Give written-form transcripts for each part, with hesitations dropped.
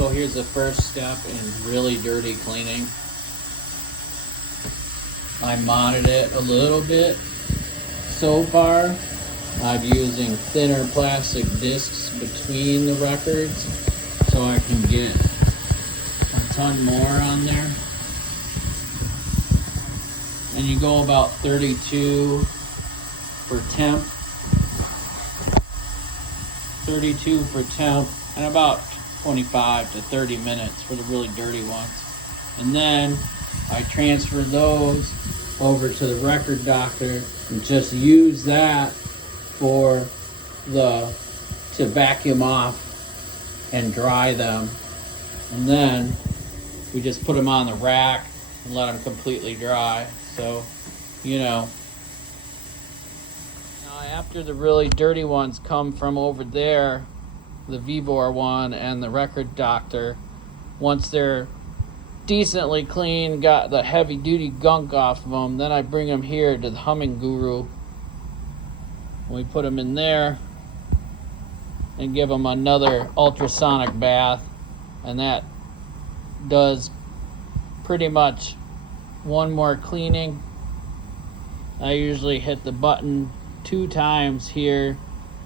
So here's the first step in really dirty cleaning. I modded it a little bit. So far, I'm using thinner plastic discs between the records so I can get a ton more on there. And you go about 32 for temp, 32 for temp, and about 25 to 30 minutes for the really dirty ones. And then I transfer those over to the record doctor and just use that to vacuum off and dry them. And then we just put them on the rack and let them completely dry. So, now after the really dirty ones come from over there, the Vevor one and the record doctor, once they're decently clean, got the heavy duty gunk off of them, then I bring them here to the Humminguru. We put them in there and give them another ultrasonic bath, and that does pretty much one more cleaning. I usually hit the button 2 times here,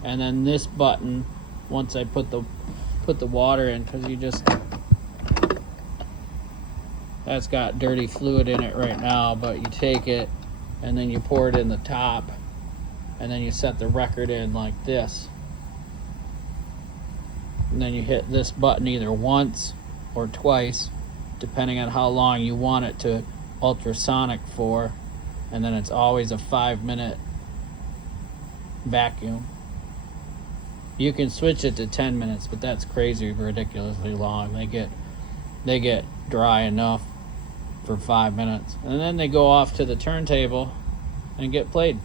and then this button once I put the water in, because that's got dirty fluid in it right now, but you take it and then you pour it in the top, and then you set the record in like this, and then you hit this button either once or twice depending on how long you want it to ultrasonic for, and then it's always a 5-minute vacuum. You can switch it to 10 minutes, but that's crazy ridiculously long. They get dry enough for 5 minutes, and then they go off to the turntable and get played.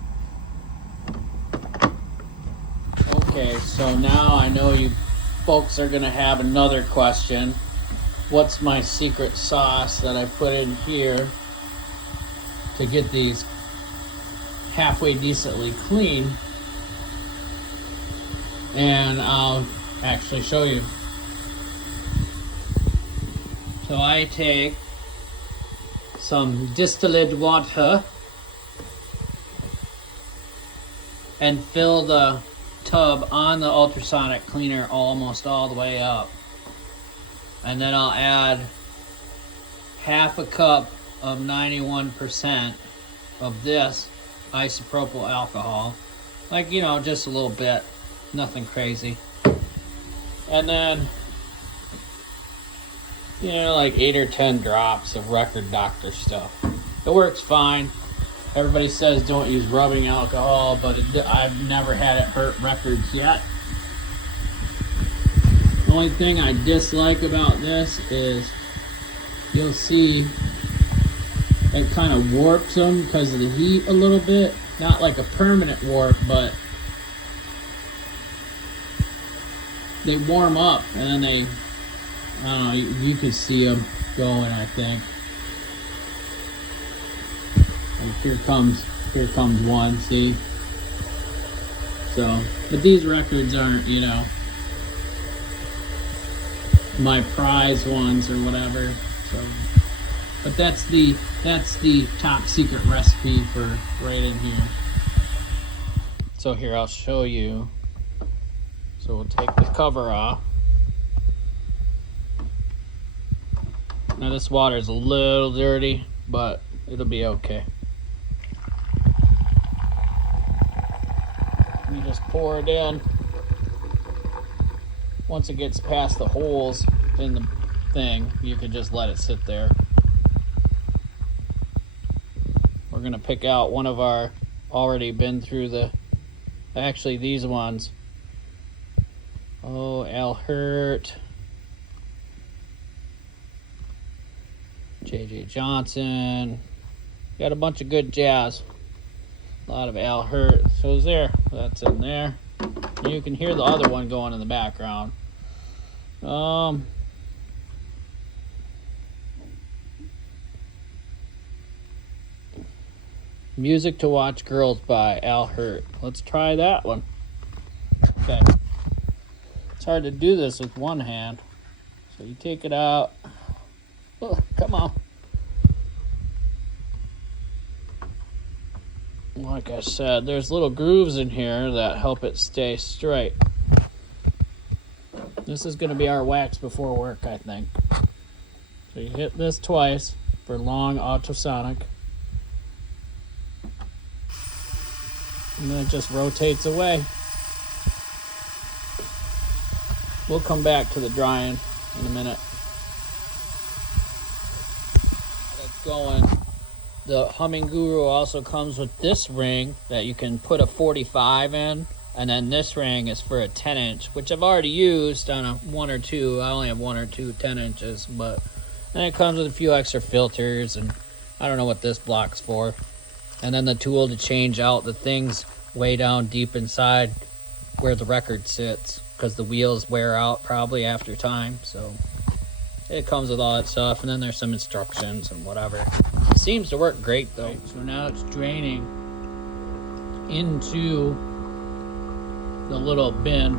Okay, so now I know you folks are gonna have another question. What's my secret sauce that I put in here to get these halfway decently clean? And I'll actually show you. So I take some distilled water and fill the tub on the ultrasonic cleaner almost all the way up, and then I'll add half a cup of 91% of this isopropyl alcohol, like just a little bit, nothing crazy, and then like 8 or 10 drops of record doctor stuff. It works fine. Everybody says don't use rubbing alcohol, but I've never had it hurt records yet. The only thing I dislike about this is you'll see it kind of warps them because of the heat a little bit. Not like a permanent warp, but they warm up and then I don't know, you can see them going, I think. And here comes one, see? So, but these records aren't, my prize ones or whatever. So, but that's the top secret recipe for right in here. So here, I'll show you. So we'll take the cover off. Now this water is a little dirty, but it'll be okay. You just pour it in. Once it gets past the holes in the thing, you can just let it sit there. We're gonna pick out one of our already been through actually these ones. Oh, Alhurt, J.J. Johnson. Got a bunch of good jazz. A lot of Alhurt. So is there. That's in there. You can hear the other one going in the background. Music to Watch Girls by Alhurt. Let's try that one. Okay. It's hard to do this with one hand. So you take it out. Oh, come on. Like I said, there's little grooves in here that help it stay straight. This is going to be our wax before work, I think. So you hit this twice for long ultrasonic. And then it just rotates away. We'll come back to the drying in a minute. That's going. The Humminguru also comes with this ring that you can put a 45 in, and then this ring is for a 10-inch, which I've already used on a 1 or 2. I only have 1 or 2 10-inches, but then it comes with a few extra filters, and I don't know what this block's for. And then the tool to change out the things way down deep inside where the record sits, because the wheels wear out probably after time. So it comes with all that stuff, and then there's some instructions and whatever. It seems to work great though. So now it's draining into the little bin.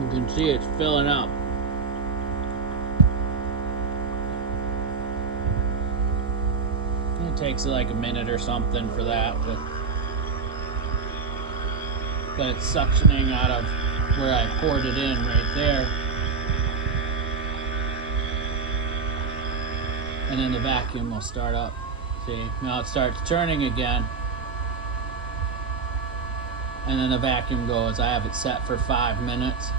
You can see it's filling up. It takes like a minute or something for that, but it's suctioning out of where I poured it in right there. And then the vacuum will start up. See, now it starts turning again. And then the vacuum goes. I have it set for 5 minutes.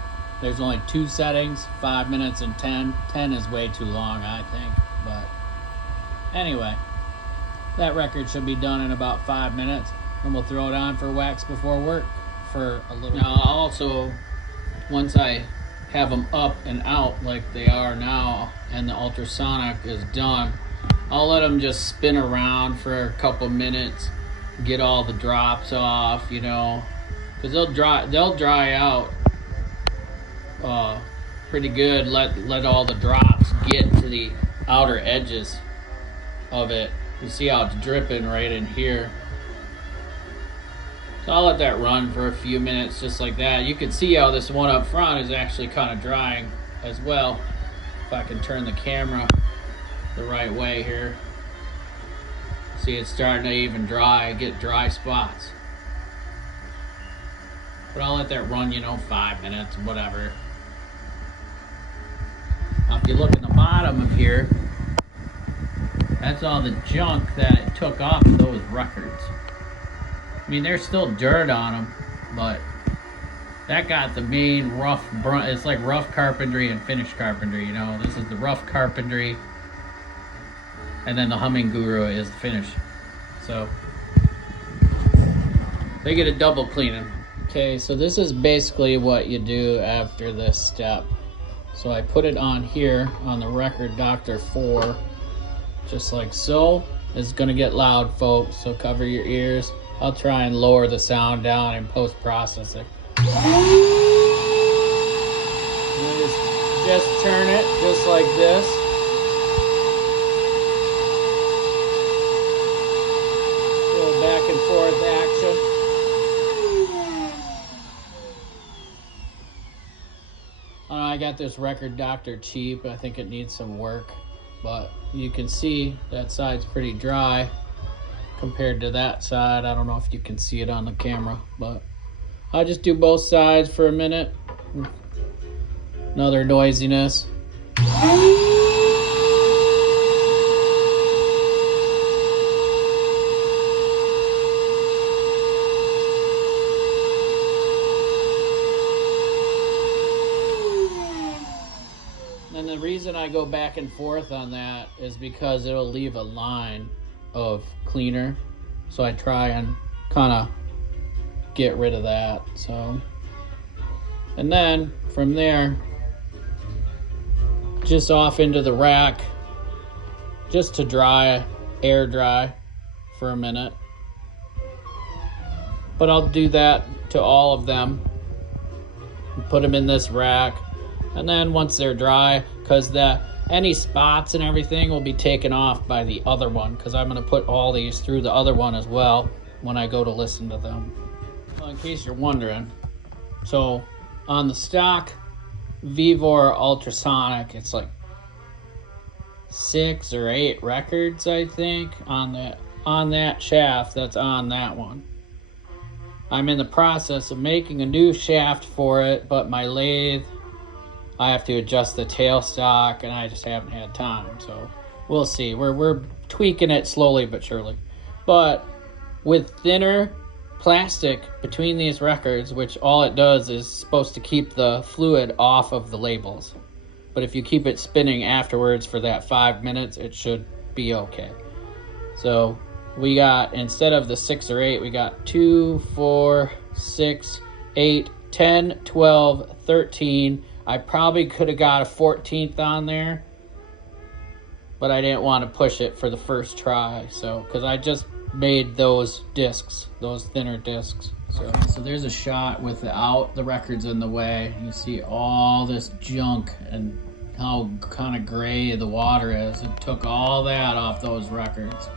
There's only 2 settings, 5 minutes and 10. 10 is way too long, I think. But anyway, that record should be done in about 5 minutes. And we'll throw it on for wax before work for a little. Now also, once I have them up and out like they are now and the ultrasonic is done, I'll let them just spin around for a couple minutes, get all the drops off, you know, because they'll dry out pretty good. Let all the drops get to the outer edges of it. You see how it's dripping right in here. So I'll let that run for a few minutes just like that. You can see how this one up front is actually kind of drying as well. If I can turn the camera the right way here. See, it's starting to even get dry spots. But I'll let that run, 5 minutes, whatever. Now if you look at the bottom of here, that's all the junk that it took off those records. I mean, there's still dirt on them, but that got the main rough, it's like rough carpentry and finished carpentry, This is the rough carpentry, and then the Humminguru is the finish. So they get a double cleaning. Okay, so this is basically what you do after this step. So I put it on here on the record Dr. 4, just like so. It's gonna get loud, folks, so cover your ears. I'll try and lower the sound down in post-processing. Just turn it just like this. Little back and forth action. I got this record Dr. cheap. I think it needs some work, but you can see that side's pretty dry compared to that side. I don't know if you can see it on the camera, but I'll just do both sides for a minute. Another noisiness. And the reason I go back and forth on that is because it'll leave a line of cleaner, so I try and kind of get rid of that. So, and then from there, just off into the rack, just to air dry for a minute. But I'll do that to all of them, put them in this rack, and then once they're dry, because any spots and everything will be taken off by the other one, because I'm going to put all these through the other one as well when I go to listen to them. Well, in case you're wondering, so on the stock Vevor ultrasonic. It's like 6 or 8 records, I think, on that shaft that's on that one. I'm in the process of making a new shaft for it, but my lathe, I have to adjust the tailstock, and I just haven't had time. So we'll see. We're tweaking it slowly but surely. But with thinner plastic between these records, which all it does is supposed to keep the fluid off of the labels. But if you keep it spinning afterwards for that 5 minutes, it should be okay. So we got, instead of the 6 or 8, we got 2, 4, 6, 8, 10, 12, 13. I probably could have got a 14th on there, but I didn't want to push it for the first try. So, because I just made those discs, those thinner discs. So there's a shot without the records in the way. You see all this junk and how kind of gray the water is. It took all that off those records.